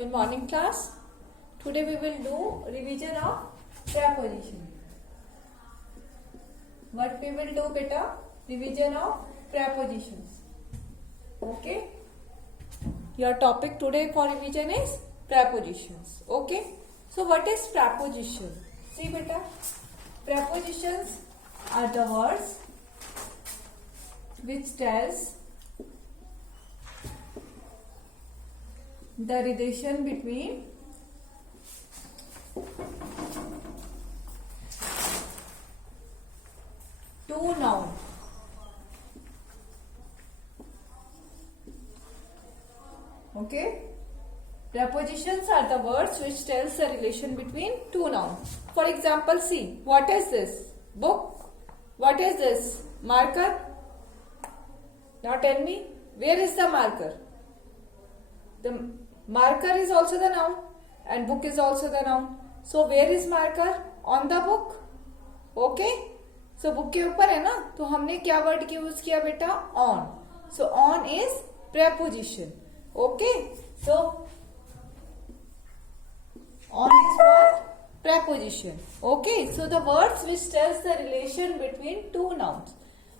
Good morning, class. Today we will do revision of preposition. What we will do, beta? Revision of prepositions. Okay. Your topic today for revision is prepositions. Okay. So what is preposition? See, beta. Prepositions are the words which tells the relation between two nouns. Okay. Prepositions are the words which tells the relation between two nouns. For example, see, what is this? Book. What is this? Marker. Now tell me, where is the marker? The marker is also the noun and book is also the noun. So where is marker? On the book. Okay. So book के ऊपर है ना, तो हमने क्या word use किया बेटा? On. So on is preposition. Okay. So on is what? Preposition. Okay. So the words which tells the relation between two nouns,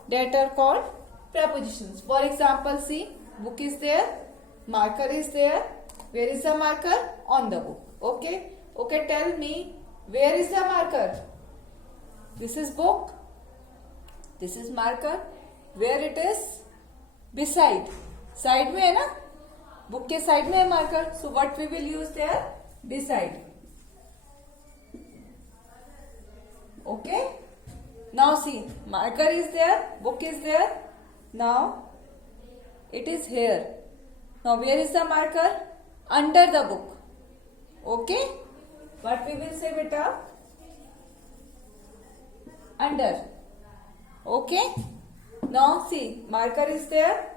that are called prepositions. For example, see, book is there, marker is there. Where is the marker? On the book. Okay. Okay, tell me, where is the marker? This is book. This is marker. Where it is? Beside. Side में है ना? Book के side में है marker. So what we will use there? Beside. Okay. Now see, marker is there, book is there. Now it is here. Now where is the marker? Under the book. Okay. What we will say, beta? Under. Okay. Now see, marker is there.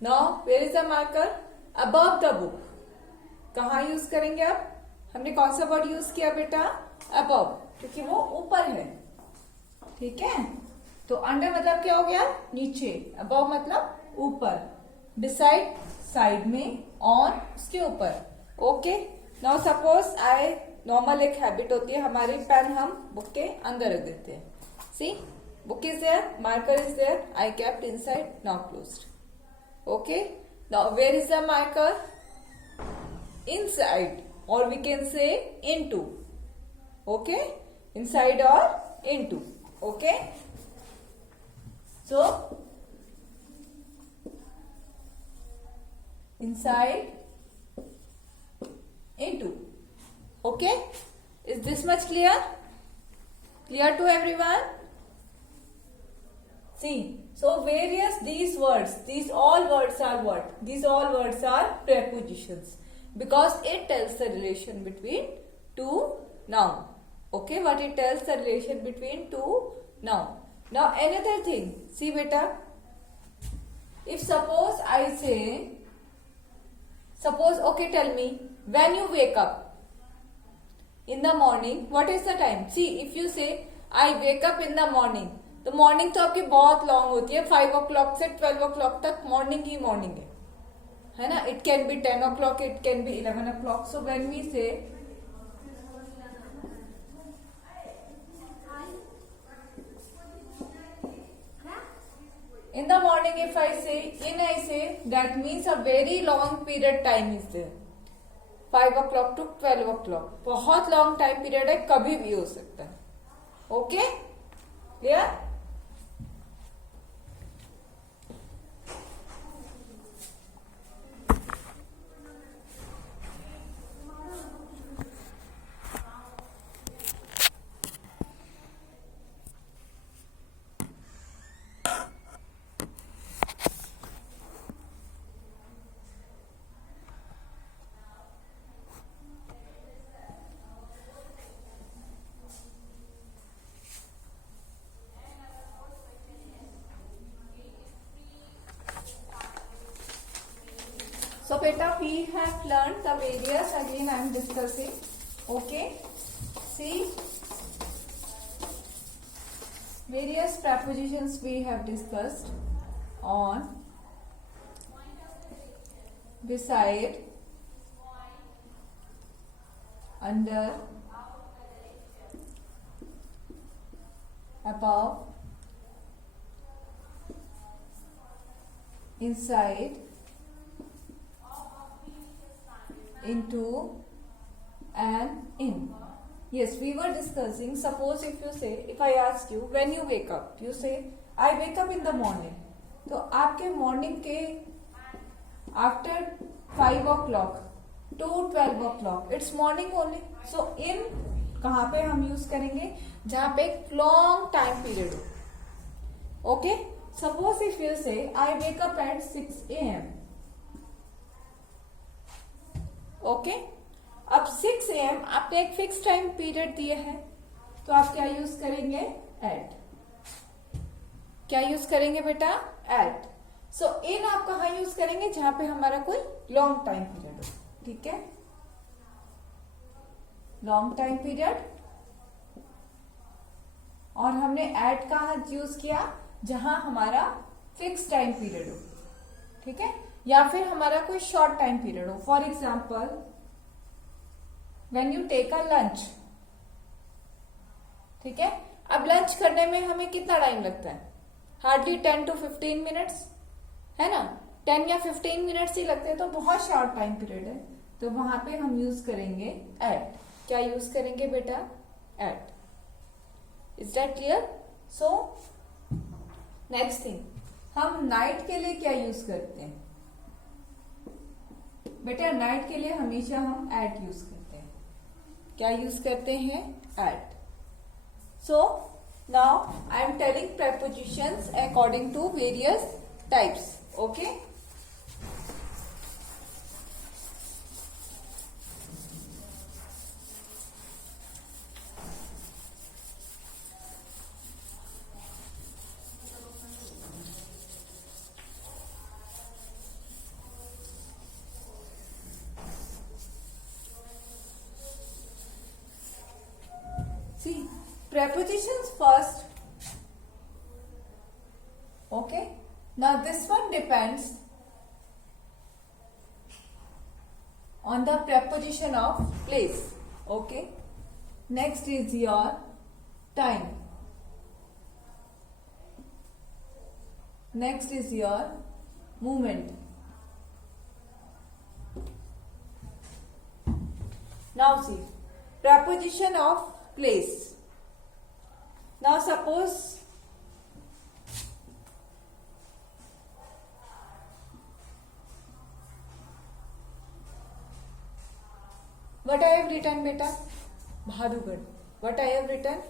Now where is the marker? Above the book. कहाँ use करेंगे अब? हमने कौन सा word use किया बेटा? Above, क्योंकि वो ऊपर है. ठीक है. तो अंडर मतलब क्या हो गया? नीचे. Above मतलब ऊपर. Beside साइड में. On उसके ऊपर. Okay. Now suppose I normal एक हैबिट होती है हमारी, पेन हम बुक के अंदर रख देते हैं. See, book is there, marker is there, I kept inside, now closed. Okay. Now where is the marker? Inside, और we can say into. Okay. Inside और into. Okay. So inside, into. Okay. Is this much clear? Clear to everyone? See. So various these words, these all words are what? These all words are prepositions because it tells the relation between two noun. Okay. What it tells the relation between two noun. Now another thing. See beta. If suppose I say, suppose, okay, tell me, when you wake up in the morning, what is the time? See, if you say, I wake up in the morning, तो morning तो आपकी बहुत long होती है. 5 o'clock से 12 o'clock तक morning ही morning है ना? It can be 10 o'clock, it can be 11 o'clock. So when we say in the morning, if I say, I say, that means a very long period time is there. 5 o'clock to 12 o'clock. बहुत long time period है, कभी भी हो सकता है. Okay? Clear? So beta, we have learned the various, again I am discussing. Okay. See, various prepositions we have discussed on beside, under, above, inside, into, and in. Yes, we were discussing, suppose if you say, if I ask you when you wake up, you say I wake up in the morning. तो आपके morning के after 5 o'clock to 12 o'clock it's morning only. So in कहाँ पे हम use करेंगे? जहां पे एक लॉन्ग टाइम पीरियड हो. Okay, suppose if you say I wake up at 6 AM. Okay, अब 6 AM आपने एक फिक्स टाइम पीरियड दिया है, तो आप क्या यूज करेंगे? एट. क्या यूज करेंगे बेटा? एट. सो इन आप कहा यूज करेंगे? जहां पे हमारा कोई लॉन्ग टाइम पीरियड हो. ठीक है, लॉन्ग टाइम पीरियड. और हमने एट कहा यूज किया? जहां हमारा फिक्स टाइम पीरियड हो. ठीक है, या फिर हमारा कोई शॉर्ट टाइम पीरियड हो. For example when you take a lunch. ठीक है, अब लंच करने में हमें कितना टाइम लगता है? हार्डली 10 to 15 मिनट्स, है ना? 10 या 15 मिनट्स ही लगते हैं, तो बहुत शॉर्ट टाइम पीरियड है. तो वहां पे हम यूज करेंगे एट. क्या यूज करेंगे बेटा? At. Is that clear? So next thing, हम नाइट के लिए क्या यूज करते हैं? बेटा नाइट के लिए हमेशा हम एट यूज करते हैं. क्या यूज करते हैं? At. So now I am telling prepositions according to various types. Okay, see prepositions first. Okay, now this one depends on the preposition of place. Okay, next is your time. Next is your movement. Now see preposition of place. Now suppose what I have written beta? Bhadugarh. What I have written?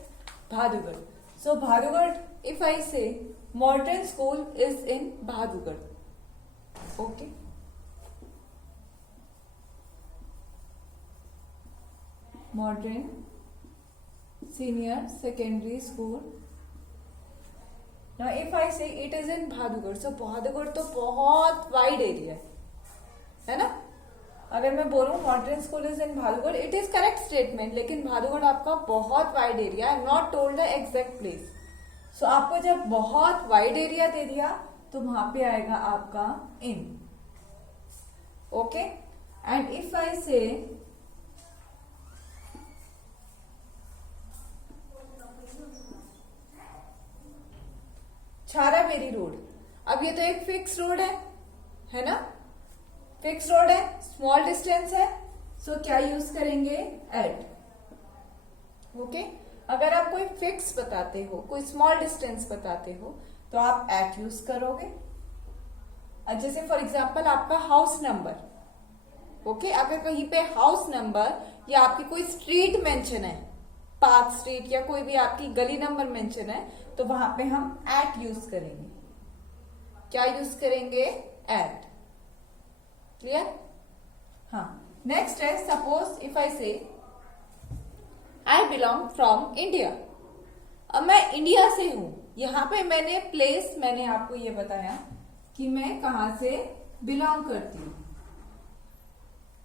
Bhadugarh. So Bhadugarh, if I say modern school is in Bhadugarh. Okay. Modern senior secondary school. Now if I say it is in Bhadugarh, so Bhadugarh तो बहुत wide area है ना? अगर मैं बोलूं modern school is in भादुगढ़, it is correct statement, लेकिन भादुगढ़ आपका बहुत वाइड एरिया है, not told the exact place. So आपको जब बहुत वाइड एरिया दे दिया तो वहां पे आएगा आपका इन. ओके, एंड इफ आई से छाराबेरी रोड, अब ये तो एक फिक्स रोड है ना? फिक्स रोड है, स्मॉल डिस्टेंस है, सो क्या यूज करेंगे? एट. ओके, अगर आप कोई फिक्स बताते हो, कोई स्मॉल डिस्टेंस बताते हो, तो आप एट यूज करोगे. जैसे फॉर एग्जांपल आपका हाउस नंबर. ओके, अगर कहीं पे हाउस नंबर या आपकी कोई स्ट्रीट मेंशन है, पार्क स्ट्रीट या कोई भी आपकी गली नंबर मेंशन है, तो वहां पे हम एट यूज करेंगे. क्या यूज करेंगे? एट. क्लियर? हाँ. नेक्स्ट है सपोज इफ आई से आई बिलोंग फ्रॉम इंडिया. अब मैं इंडिया से हूं, यहां पे मैंने प्लेस, मैंने आपको ये बताया कि मैं कहां से बिलोंग करती हूं.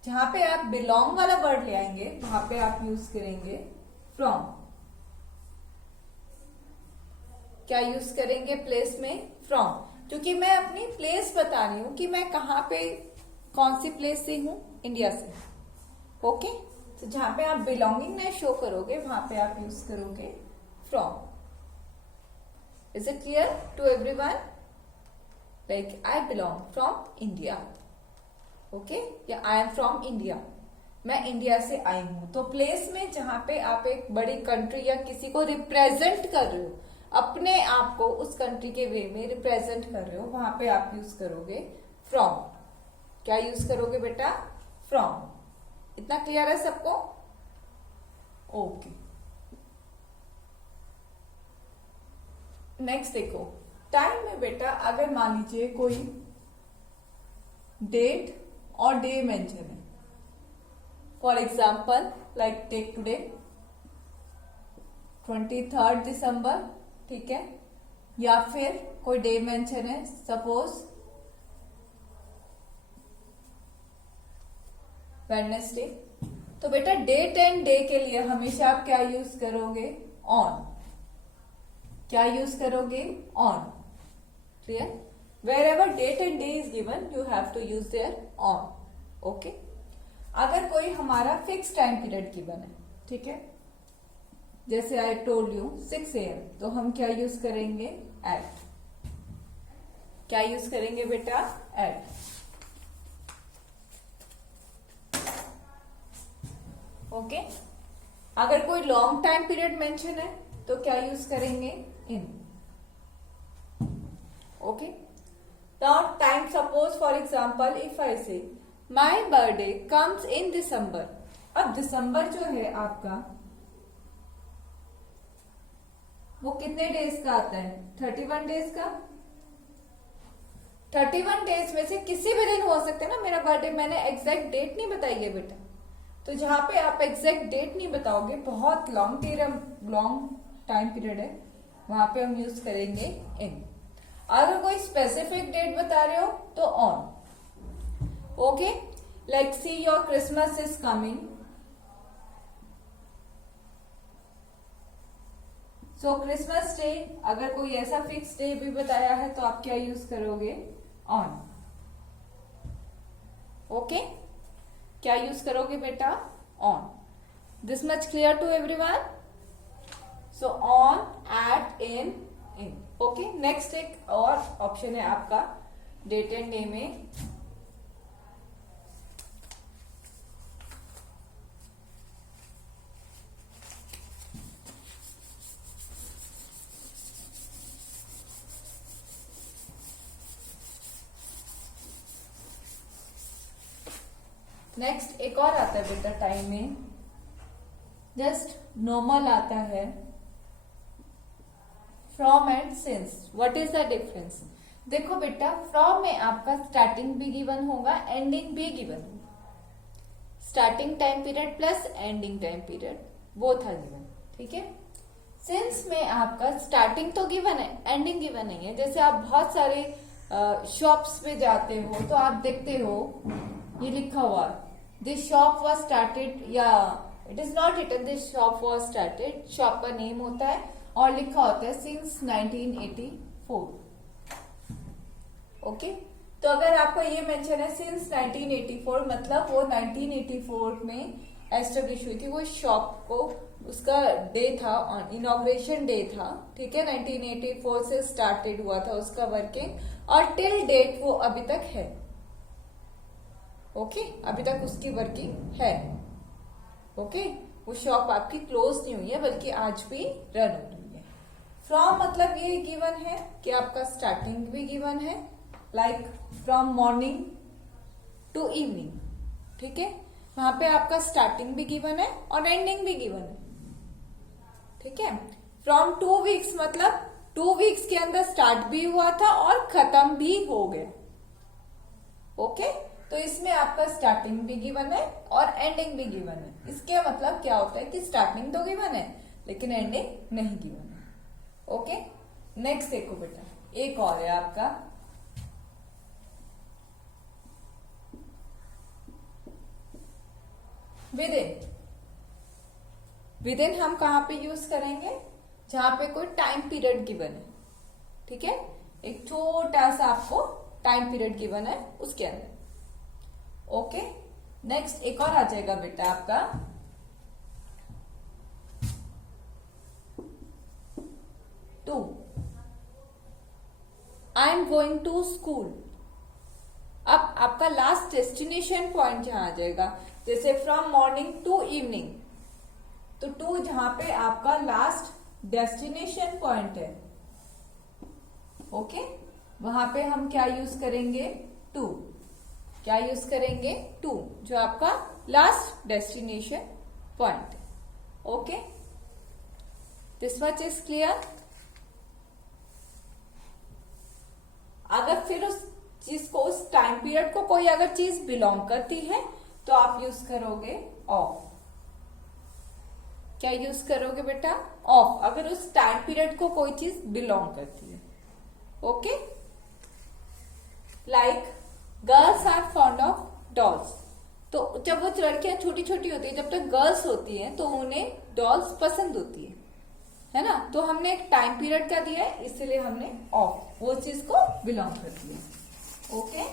जहां पे आप बिलोंग वाला वर्ड ले आएंगे वहां पे आप यूज करेंगे फ्रॉम. क्या यूज करेंगे प्लेस में? फ्रॉम. क्योंकि मैं अपनी प्लेस बता रही हूं कि मैं कहां पे, कौन सी प्लेस से हूं? इंडिया से। ओके, तो जहां पे आप बिलोंगिंगनेस शो करोगे वहां पे आप यूज करोगे from. Is it clear to everyone? Like I belong from India. Okay, या आई एम फ्रॉम इंडिया, मैं इंडिया से आई हूं। तो प्लेस में जहां पे आप एक बड़ी कंट्री या किसी को रिप्रेजेंट कर रहे हो, अपने आप को उस कंट्री के वे में रिप्रेजेंट कर रहे हो, वहां पे आप यूज करोगे फ्रॉम। क्या यूज करोगे बेटा? फ्रॉम। इतना क्लियर है सबको? ओके, नेक्स्ट देखो, टाइम में बेटा अगर मान लीजिए कोई डेट और डे मेंशन है, for example like take today 23 December, ठीक है, या फिर कोई डे मेंशन है सपोज वेडनेसडे, तो बेटा डेट एंड डे के लिए हमेशा आप क्या यूज करोगे? ऑन। क्या यूज करोगे? On. Clear? Wherever date and day is given you have to use there on. Okay, अगर कोई हमारा फिक्स टाइम पीरियड गिवन है, ठीक है, जैसे आई टोल्ड यू 6 AM, तो हम क्या यूज करेंगे? एट। क्या यूज करेंगे बेटा? एट। ओके, अगर कोई लॉन्ग टाइम पीरियड मेंशन है तो क्या यूज करेंगे? In. Okay, now time suppose for example if I say my birthday comes in दिसंबर। अब दिसंबर जो है आपका वो कितने डेज का आता है? 31 डेज का। 31 डेज में से किसी भी दिन हो सकते हैं ना मेरा बर्थडे। मैंने एग्जैक्ट डेट नहीं बताई है बेटा, तो जहां पे आप एग्जैक्ट डेट नहीं बताओगे, बहुत लॉन्ग टाइम पीरियड है, वहां पे हम यूज करेंगे इन। अगर कोई स्पेसिफिक डेट बता रहे हो तो on. Okay, like see your Christmas is coming, so Christmas day, अगर कोई ऐसा फिक्स डे भी बताया है तो आप क्या यूज करोगे? ऑन। ओके, क्या यूज करोगे बेटा? On. This much clear to everyone? So on, at, in. Okay, next एक और ऑप्शन है आपका डेट एंड डे में। नेक्स्ट एक और आता है बेटा टाइम में, जस्ट नॉर्मल आता है from and since. What is the difference? देखो बेटा, फ्रॉम में आपका स्टार्टिंग भी गिवन होगा, एंडिंग भी गिवन होगा। Starting time period plus ending time period both are given, ठीक है। सिंस में आपका स्टार्टिंग तो गिवन है, एंडिंग गिवन नहीं है। जैसे आप बहुत सारे शॉप्स पे जाते हो तो आप देखते हो ये लिखा हुआ दिस शॉप वॉज स्टार्टेड, या it is not written this shop was started, shop का नेम होता है और लिखा होता है सिंस 1984। ओके, तो अगर आपको ये मेंशन है सिंस 1984, मतलब वो 1984 में एस्टेब्लिश हुई थी वो शॉप को, उसका डे था, इनॉग्रेशन डे था, ठीक है, 1984 से स्टार्टेड हुआ था उसका वर्किंग, और टिल डेट वो अभी तक है। ओके, अभी तक उसकी वर्किंग है। ओके, वो शॉप आपकी क्लोज नहीं हुई है बल्कि आज भी रन हो रही है। फ्रॉम मतलब ये गिवन है कि आपका स्टार्टिंग भी गिवन है, like from morning to evening, ठीक है, वहां पे आपका स्टार्टिंग भी गिवन है और एंडिंग भी गिवन है, ठीक है। फ्रॉम 2 वीक्स मतलब 2 वीक्स के अंदर स्टार्ट भी हुआ था और खत्म भी हो गया। ओके, तो इसमें आपका स्टार्टिंग भी गिवन है और एंडिंग भी गिवन है। इसके मतलब क्या होता है कि स्टार्टिंग तो गिवन है लेकिन एंडिंग नहीं गिवन है। ओके, नेक्स्ट देखो बेटा, एक और है आपका विद इन। विद इन हम कहां पे यूज करेंगे? जहां पे कोई टाइम पीरियड गिवन है, ठीक है, एक छोटा सा आपको टाइम पीरियड गिवन है उसके अंदर। ओके, नेक्स्ट एक और आ जाएगा बेटा आपका to, I am going to school. अब आपका लास्ट डेस्टिनेशन पॉइंट जहां आ जाएगा, जैसे फ्रॉम मॉर्निंग टू इवनिंग, तो टू जहां पे आपका लास्ट डेस्टिनेशन पॉइंट है, ओके, वहां पे हम क्या यूज करेंगे, टू। क्या यूज करेंगे, टू, जो आपका लास्ट डेस्टिनेशन पॉइंट है। Okay, this much is clear. अगर फिर उस चीज को, उस टाइम पीरियड को कोई अगर चीज बिलोंग करती है तो आप यूज करोगे ऑफ। क्या यूज करोगे बेटा, ऑफ, अगर उस टाइम पीरियड को कोई चीज बिलोंग करती है। Okay, like girls are fond of dolls. तो जब वो लड़कियां छोटी छोटी होती है, जब तक गर्ल्स होती हैं तो उन्हें डॉल्स पसंद होती है ना। तो हमने एक टाइम पीरियड का दिया है, इसलिए हमने ऑफ, वो चीज को बिलोंग करती है। ओके,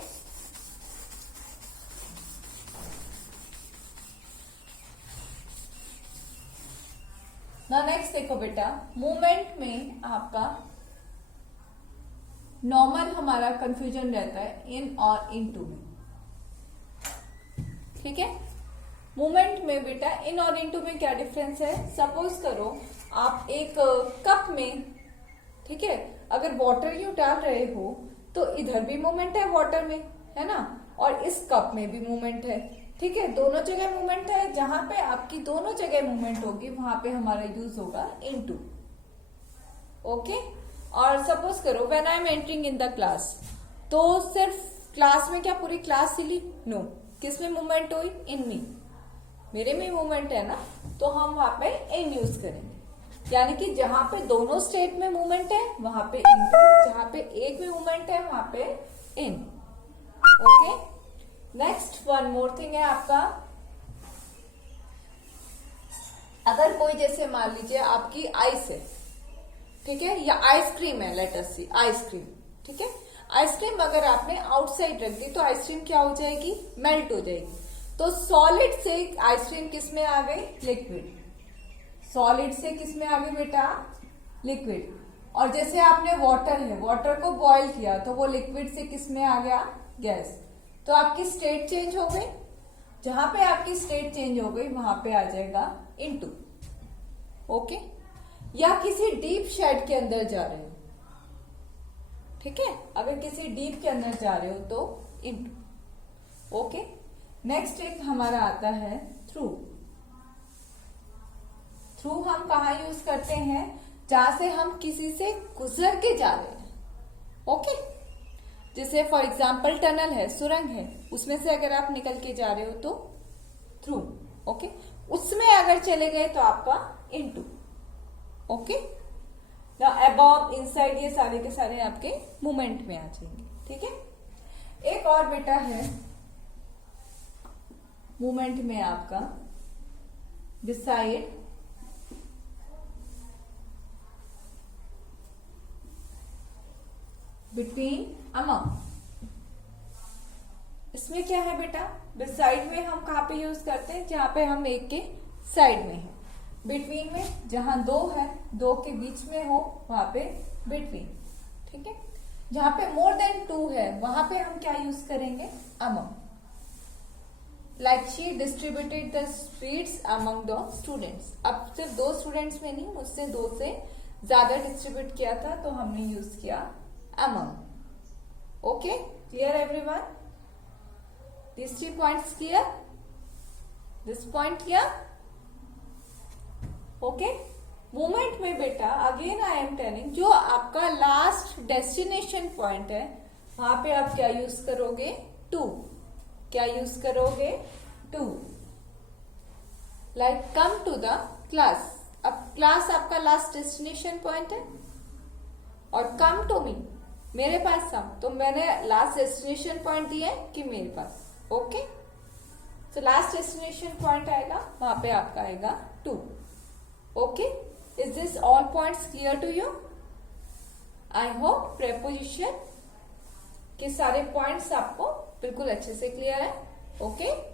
ना नेक्स्ट देखो बेटा, मूवमेंट में आपका नॉर्मल हमारा कंफ्यूजन रहता है इन और इनटू में, ठीक है। मूवमेंट में बेटा इन और इनटू में क्या डिफरेंस है, सपोज करो आप एक कप में, ठीक है, अगर वाटर यू डाल रहे हो तो इधर भी मूवमेंट है वाटर में, है ना, और इस कप में भी मूवमेंट है, ठीक है, दोनों जगह मूवमेंट है। जहां पे आपकी दोनों जगह मूवमेंट होगी वहां पे हमारा यूज होगा इनटू। ओके, और सपोज करो when I am entering in the class, तो सिर्फ क्लास में क्या पूरी क्लास सिली, नो, किस में मूवमेंट हुई, इन मी, मेरे में मूवमेंट है ना, तो हम वहां पे इन यूज करेंगे। यानी कि जहां पे दोनों स्टेट में मूवमेंट है वहां पे इनटू, जहां पे एक में मूवमेंट है वहां पे in. Okay, next one more thing है आपका, अगर कोई जैसे मान लीजिए आपकी आइस है, ठीक है, या आइसक्रीम है, लेट अस सी आइसक्रीम, ठीक है, आइसक्रीम अगर आपने आउटसाइड रख दी तो आइसक्रीम क्या हो जाएगी, मेल्ट हो जाएगी। तो सॉलिड से आइसक्रीम किस में आ गई, लिक्विड, सॉलिड से किस में आ गई बेटा, लिक्विड। और जैसे आपने वाटर है, वाटर को बॉईल किया तो वो लिक्विड से किस में आ गया, गैस। तो आपकी स्टेट चेंज हो गई, जहां पे आपकी स्टेट चेंज हो गई वहां पे आ जाएगा इनटू। ओके, या किसी डीप शेड के अंदर जा रहे हो, ठीक है, अगर किसी डीप के अंदर जा रहे हो तो इनटू। ओके, नेक्स्ट एक हमारा आता है थ्रू। थ्रू हम कहा यूज करते हैं, जहां से हम किसी से गुजर के जा रहे हैं। ओके, जैसे फॉर एग्जाम्पल टनल है, सुरंग है, उसमें से अगर आप निकल के जा रहे हो तो थ्रू। ओके, उसमें अगर चले गए तो आपका इनटू। ओके, ना अबव, इनसाइड, ये सारे के सारे आपके मूवमेंट में आ जाएंगे, ठीक है। एक और बेटा है मूवमेंट में आपका बिसाइड, बिटवीन, अमंग। इसमें क्या है बेटा, बिसाइड में हम कहां पे यूज करते हैं, जहां पे हम एक के साइड में है। बिटवीन में जहां दो है, दो के बीच में हो वहां पे बिटवीन, ठीक है। जहां पे मोर देन टू है वहां पे हम क्या यूज करेंगे, among. Like she distributed the sweets among the students. अब सिर्फ दो स्टूडेंट्स में नहीं, मुझसे दो से ज्यादा डिस्ट्रीब्यूट किया था तो हमने यूज किया among. Okay, clear everyone, this 3 points clear, this point clear. Okay, movement में बेटा अगेन आई एम टेलिंग, जो आपका लास्ट डेस्टिनेशन पॉइंट है वहां पे आप क्या यूज करोगे, टू। क्या यूज करोगे, to. Like come to the class. अब क्लास आपका लास्ट डेस्टिनेशन पॉइंट है, और कम टू मी, मेरे पास कम, तो मैंने लास्ट डेस्टिनेशन पॉइंट दिया है कि मेरे पास। ओके, तो लास्ट डेस्टिनेशन पॉइंट आएगा वहां पे आपका आएगा to. Okay, is this all points clear to you? I hope preposition के सारे पॉइंट्स आपको बिल्कुल अच्छे से क्लियर है। ओके।